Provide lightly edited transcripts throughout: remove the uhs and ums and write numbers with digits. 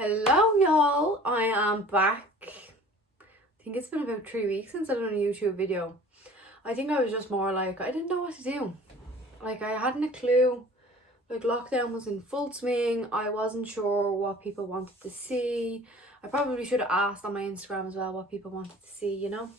Hello y'all, I am back. I think it's been about 3 weeks since I've done a YouTube video. I think I was just more like, I didn't know what to do. Like I hadn't a clue. Like lockdown was in full swing. I wasn't sure what people wanted to see. I probably should have asked on my Instagram as well what people wanted to see, you know?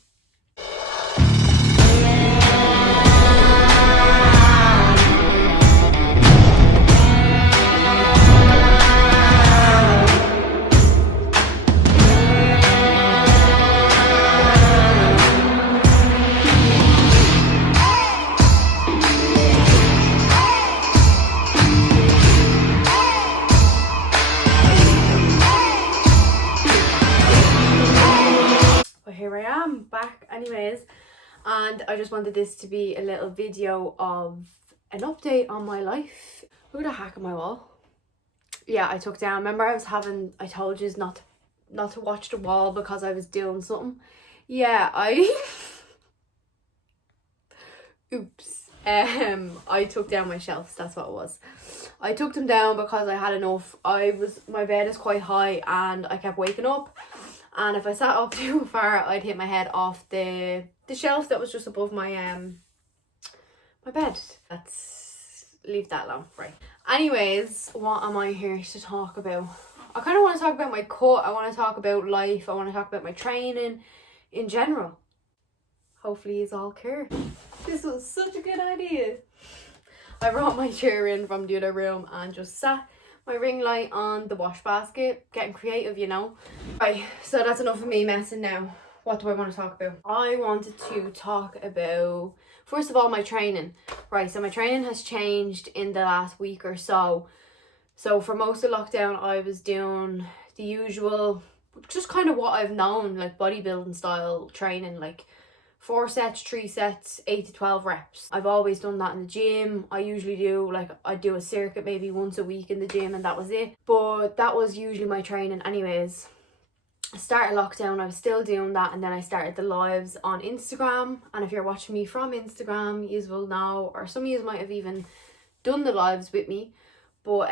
Here I am back anyways, and I just wanted this to be a little video of an update on my life. Who the heck am I wall? Yeah, I took down, remember I told you not to watch the wall because I was doing something. Yeah, oops. I took down my shelves, that's what it was. I took them down because I had enough. My bed is quite high and I kept waking up. And if I sat up too far, I'd hit my head off the shelf that was just above my my bed. Leave that alone, right? Anyways, what am I here to talk about? I kind of want to talk about my cut. I want to talk about life. I want to talk about my training in general. Hopefully it's all clear. This was such a good idea. I brought my chair in from the other room and just sat my ring light on the wash basket, getting creative, you know. Right, so that's enough of me messing now. What do I want to talk about? I wanted to talk about, first of all, my training. Right, so my training has changed in the last week or so. So for most of lockdown, I was doing the usual, just kind of what I've known, like bodybuilding style training, like 4 sets, 3 sets, 8 to 12 reps. I've always done that in the gym. I usually do, like, I do a circuit maybe once a week in the gym and that was it. But that was usually my training anyways. I started lockdown, I was still doing that, and then I started the lives on Instagram. And if you're watching me from Instagram, you will know, or some of you might have even done the lives with me. But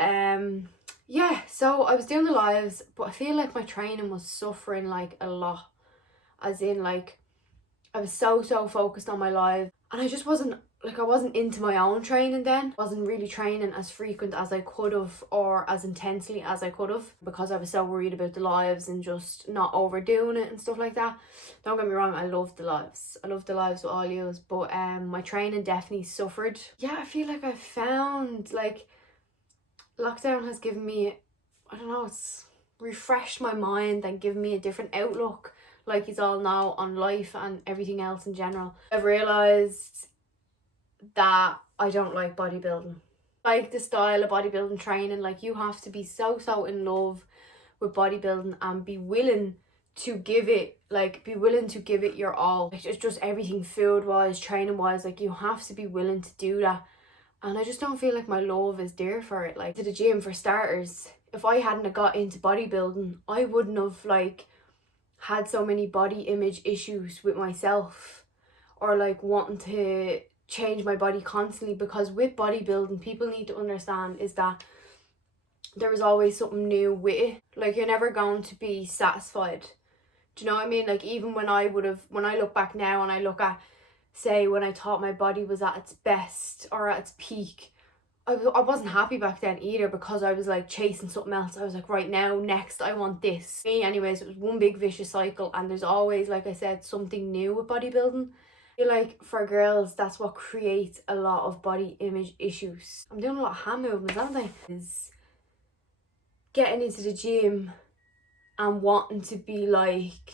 yeah, so I was doing the lives, but I feel like my training was suffering like a lot. As in, like, I was so focused on my live, and I just wasn't into my own training then. I wasn't really training as frequent as I could have, or as intensely as I could have, because I was so worried about the lives and just not overdoing it and stuff like that. Don't get me wrong, I love the lives. I love the lives with all yous, but my training definitely suffered. Yeah, I feel like I found, like, lockdown has given me, I don't know, it's refreshed my mind and given me a different outlook, like it's all now, on life and everything else in general. I've realised that I don't like bodybuilding. Like the style of bodybuilding training, like you have to be so in love with bodybuilding and be willing to give it your all. Like it's just everything, food wise, training wise, like you have to be willing to do that. And I just don't feel like my love is there for it. Like to the gym, for starters, if I hadn't got into bodybuilding, I wouldn't have like had so many body image issues with myself, or like wanting to change my body constantly. Because with bodybuilding, people need to understand is that there is always something new with it. Like you're never going to be satisfied. Do you know what I mean? Like even when I look back now and I look at, say, when I thought my body was at its best or at its peak, I wasn't happy back then either, because I was like chasing something else. I was like, right now, next, I want this. Me, anyways, it was one big vicious cycle, and there's always, like I said, something new with bodybuilding. I feel like for girls, that's what creates a lot of body image issues. I'm doing a lot of hand movements, aren't I? Is getting into the gym and wanting to be like,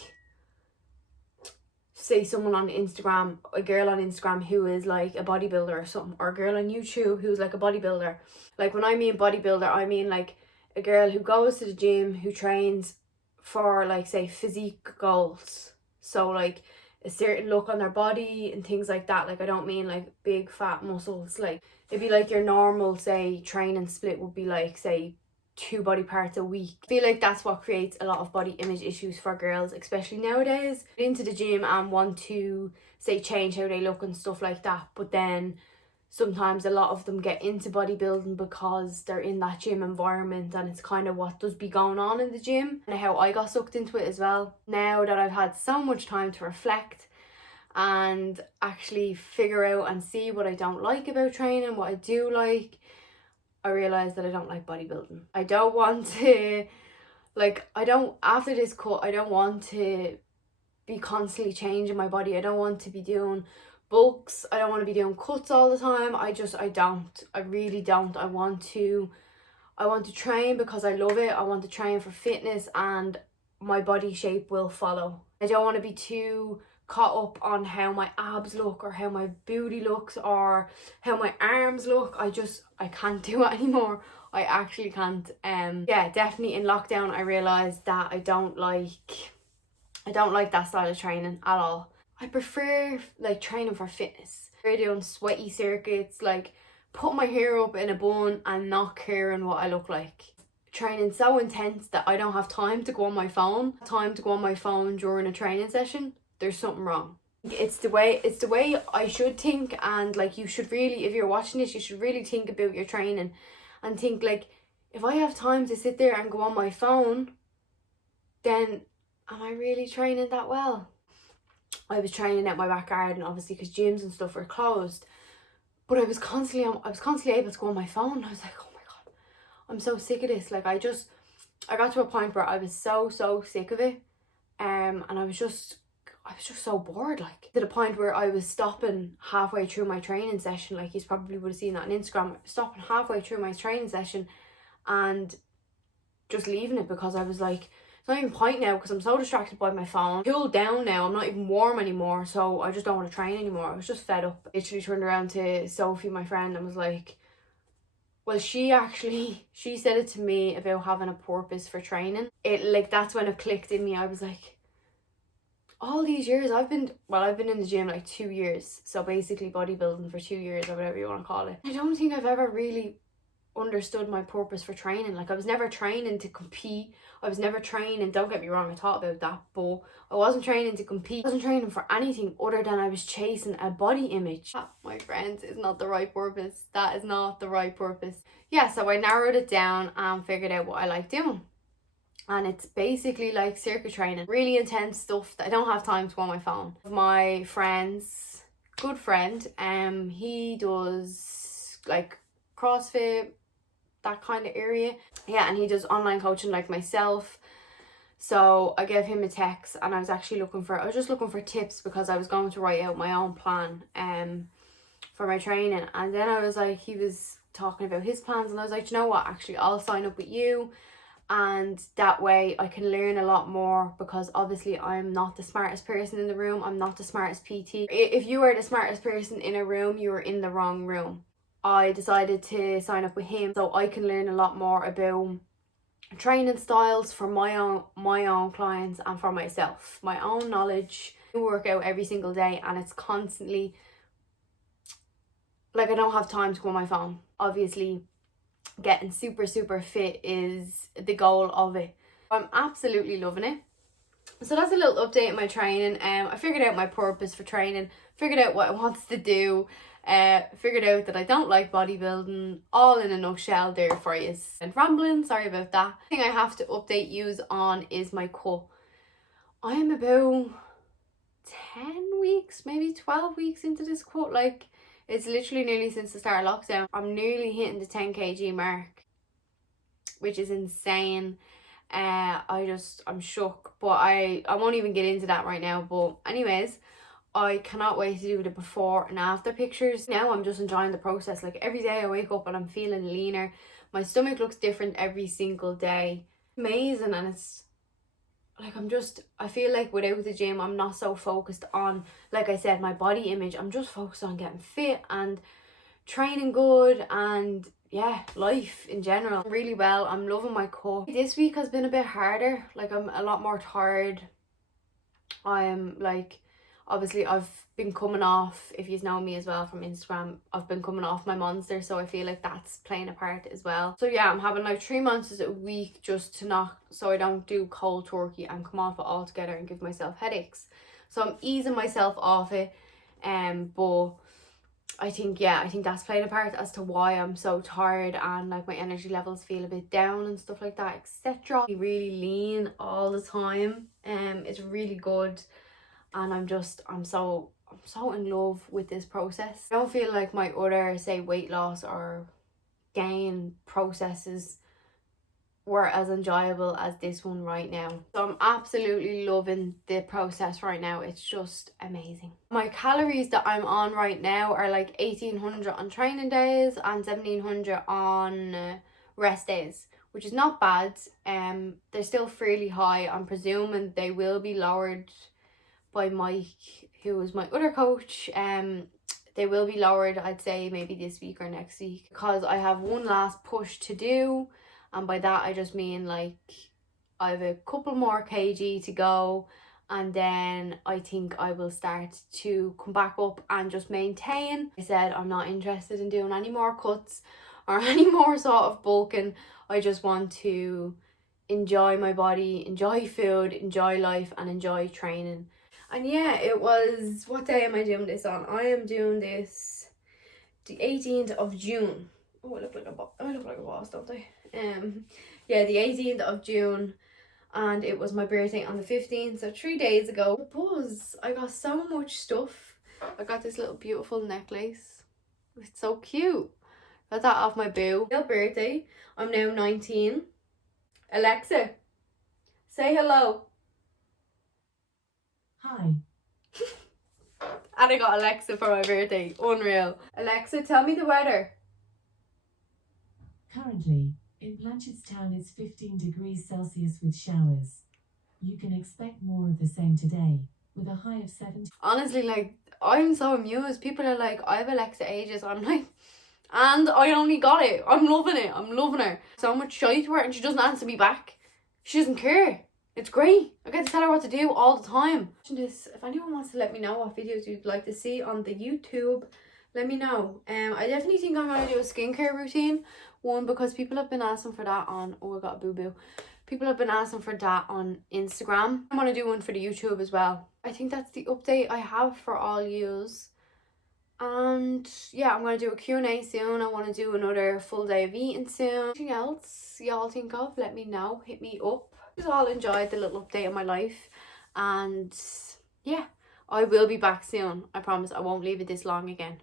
say, someone on Instagram, a girl on Instagram who is like a bodybuilder or something, or a girl on YouTube who's like a bodybuilder. Like when I mean bodybuilder, I mean like a girl who goes to the gym, who trains for, like, say, physique goals. So like a certain look on their body and things like that. Like I don't mean like big fat muscles. Like it'd be like your normal, say, training split would be like, say, 2 body parts a week. I feel like that's what creates a lot of body image issues for girls, especially nowadays. Get into the gym and want to, say, change how they look and stuff like that, but then sometimes a lot of them get into bodybuilding because they're in that gym environment and it's kind of what does be going on in the gym, and how I got sucked into it as well. Now that I've had so much time to reflect and actually figure out and see what I don't like about training, what I do like, I realise that I don't like bodybuilding. I don't want to, like, after this cut, I don't want to be constantly changing my body. I don't want to be doing bulks. I don't want to be doing cuts all the time. I really don't. I want to train because I love it. I want to train for fitness, and my body shape will follow. I don't want to be too caught up on how my abs look or how my booty looks or how my arms look. I can't do it anymore. I actually can't. Yeah, definitely in lockdown I realised that I don't like that style of training at all. I prefer like training for fitness. I'm doing sweaty circuits, like put my hair up in a bun and not caring what I look like. Training so intense that I don't have time to go on my phone. During a training session, there's something wrong. It's the way I should think, and like you should really, if you're watching this, you should really think about your training and think like, if I have time to sit there and go on my phone, then am I really training that well? I was training out my back garden, obviously, because gyms and stuff were closed, but I was constantly able to go on my phone. I was like, oh my god, I'm so sick of this. Like I got to a point where I was so sick of it, and I was just so bored, like to the point where I was stopping halfway through my training session. Like you probably would have seen that on Instagram, stopping halfway through my training session and just leaving it, because I was like, it's not even point now because I'm so distracted by my phone. Cooled down now, I'm not even warm anymore, so I just don't want to train anymore. I was just fed up. Literally turned around to Sophie, my friend, and was like, well, she said it to me about having a purpose for training. That's when it clicked in me. I was like, all these years I've been in the gym like 2 years, so basically bodybuilding for 2 years or whatever you want to call it. I don't think I've ever really understood my purpose for training. Like I was never training to compete. I was never training, don't get me wrong, I thought about that, but I wasn't training to compete. I wasn't training for anything other than I was chasing a body image. That, my friends, is not the right purpose. That is not the right purpose. Yeah, so I narrowed it down and figured out what I like doing. And it's basically like circuit training, really intense stuff that I don't have time to go on my phone. My friend's good friend, he does like CrossFit, that kind of area. Yeah, and he does online coaching like myself. So I gave him a text, and I was just looking for tips, because I was going to write out my own plan for my training. And then I was like, he was talking about his plans, and I was like, you know what, actually I'll sign up with you, and that way I can learn a lot more, because obviously I'm not the smartest person in the room. I'm not the smartest PT. If you are the smartest person in a room, you are in the wrong room. I decided to sign up with him so I can learn a lot more about training styles for my own clients and for myself. My own knowledge. I work out every single day, and it's constantly like I don't have time to go on my phone. Obviously, getting super fit is the goal of it. I'm absolutely loving it. So that's a little update on my training. I figured out my purpose for training, figured out what I wanted to do, figured out that I don't like bodybuilding, all in a nutshell there for you. And rambling, sorry about that. The thing I have to update you on is my cut. I am about 10 weeks, maybe 12 weeks into this cut. Like, it's literally nearly since the start of lockdown. I'm nearly hitting the 10 kg mark, which is insane. I'm shook, but I won't even get into that right now. But anyways, I cannot wait to do the before and after pictures. Now I'm just enjoying the process. Like every day I wake up and I'm feeling leaner. My stomach looks different every single day. Amazing. And it's like I feel like without the gym I'm not so focused on, like I said, my body image. I'm just focused on getting fit and training good, and yeah, life in general. Really well. I'm loving my cut. This week has been a bit harder. Like I'm a lot more tired. I'm like, obviously I've been coming off, if you know me as well from Instagram, I've been coming off my monster, so I feel like that's playing a part as well. So yeah, I'm having like 3 months a week just to not, so I don't do cold turkey and come off it altogether and give myself headaches. So I'm easing myself off it, but I think that's played a part as to why I'm so tired and like my energy levels feel a bit down and stuff like that, etc. I really lean all the time. It's really good, and I'm so in love with this process. I don't feel like my other, say, weight loss or gain processes were as enjoyable as this one right now. So I'm absolutely loving the process right now. It's just amazing. My calories that I'm on right now are like 1800 on training days and 1700 on rest days, which is not bad. They're still fairly high. I'm presuming they will be lowered by Mike, who is my other coach. They will be lowered, I'd say maybe this week or next week, because I have one last push to do. And by that I just mean like I have a couple more kg to go, and then I think I will start to come back up and just maintain. I said I'm not interested in doing any more cuts or any more sort of bulking. I just want to enjoy my body, enjoy food, enjoy life, and enjoy training. And yeah, it was, what day am I doing this on? I am doing this the 18th of June. Oh, I look like a boss, don't I? Yeah, the 18th of June, and it was my birthday on the 15th, so 3 days ago. The buzz, I got so much stuff. I got this little beautiful necklace. It's so cute. Got that off my boo. Real birthday. I'm now 19. Alexa, say hello. Hi. And I got Alexa for my birthday. Unreal. Alexa, tell me the weather. Currently, in Blanchardstown it's 15 degrees Celsius with showers. You can expect more of the same today, with a high of 70. Honestly, like, I'm so amused. People are like, I've Alexa ages. I'm like, and I only got it. I'm loving it. I'm loving her. So much shite to her, and she doesn't answer me back. She doesn't care. It's great. I get to tell her what to do all the time. This, if anyone wants to let me know what videos you'd like to see on the YouTube, let me know. I definitely think I'm going to do a skincare routine. One, because people have been asking for that on, oh, I got a boo-boo. People have been asking for that on Instagram. I want to do one for the YouTube as well. I think that's the update I have for all yous. And yeah, I'm going to do a Q&A soon. I want to do another full day of eating soon. Anything else y'all think of, let me know. Hit me up. Just all enjoyed the little update of my life. And yeah, I will be back soon. I promise I won't leave it this long again.